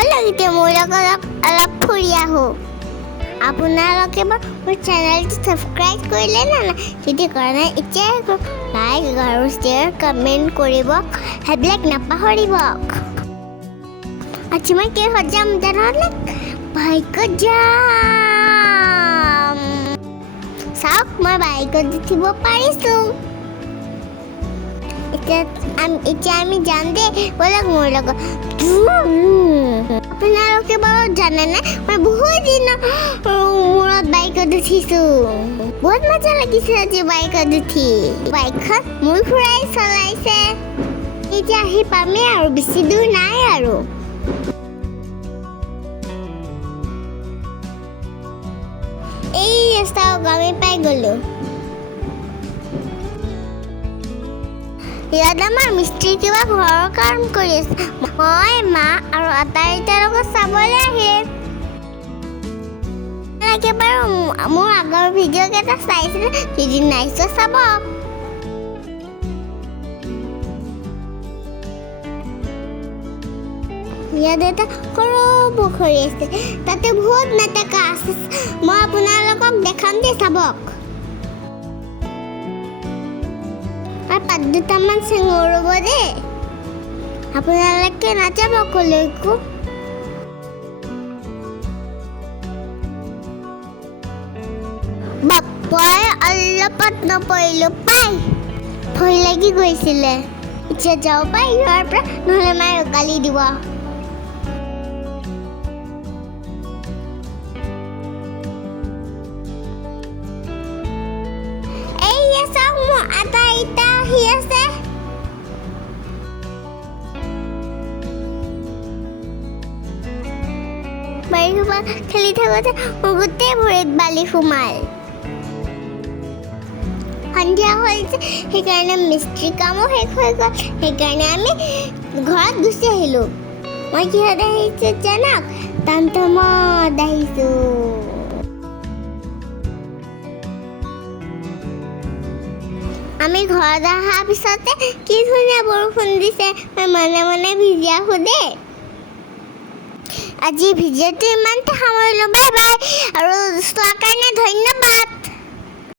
ব'লক এতিয়া মোৰ লগত অলপ ফুৰি আহোঁ। আপোনালোকে মোৰ চেনেলটো ছাবস্ক্ৰাইব কৰিলে নে নাই? যদি কৰা নাই এতিয়াই লাইক আৰু শ্বেয়াৰ কমেণ্ট কৰিব, সেইবিলাক নাপাহৰিব। আজি মই কিহত যাম তেনেহ'লে? বাইকত যাম। চাওক মই বাইকত উঠিব পাৰিছোঁ। এতিয়া আমি যাম দেই, ব'লক মোৰ লগত। আপোনালোকে বাৰু জানেনে মই বহুত দিনৰ মূৰত বাইকত উঠিছোঁ। বহুত মজা লাগিছে আজি বাইকত উঠি। বাইকখন মোৰ খুৰাই চলাইছে। এতিয়া আহি পামেই আৰু, বেছি দূৰ নাই আৰু। এই ৰাস্তাও আমি পাই গ'লোঁ। ইয়াত আমাৰ মিস্ত্ৰী কিবা ঘৰৰ কাম কৰি আছে। মই মা আৰু আটাইতাৰ লগত চাবলৈ আহিম। বাৰু মোৰ আগৰ ভিডিঅ' কেইটা চাইছিলে, যদি নাই চোৱা চাব। ইয়াত এটা সৰু পুখুৰী আছে, তাতে বহুত মেটেকা আছে। মই আপোনালোকক দেখাম দেই, চাবক। আৰু পাত দুটামান চেঙৰ ৰ'ব দেই, আপোনালোকে নাযাব কলৈকো। বাপাই অলপত নপৰিলোঁ পাই, ভয় লাগি গৈছিলে। এতিয়া যাব পাই ইয়াৰ পৰা, নহ'লে মায়ে গালি দিব। এইয়া চাওক, মোৰ আটাইতা আহি আছে। বাৰী সোপা খেলি থাকোঁতে মোৰ গোটেই ভৰিত বালি সোমাল। সন্ধিয়া হ'ল যে, সেইকাৰণে মিস্ত্ৰী কামো শেষ হৈ গ'ল। সেইকাৰণে আমি ঘৰত গুচি আহিলোঁ। মই কিহত আহিছোঁ জানক? টমটমত আহিছোঁ। আমি ঘৰত অহাৰ পিছতে কি ধুনীয়া বৰষুণ দিছে। মই মনে মনে ভিজি আহোঁ দেই। আজি ভিডিঅ'টো ইমানতে সামৰিলোঁ। বাই বাই, আৰু চোৱাৰ কাৰণে ধন্যবাদ।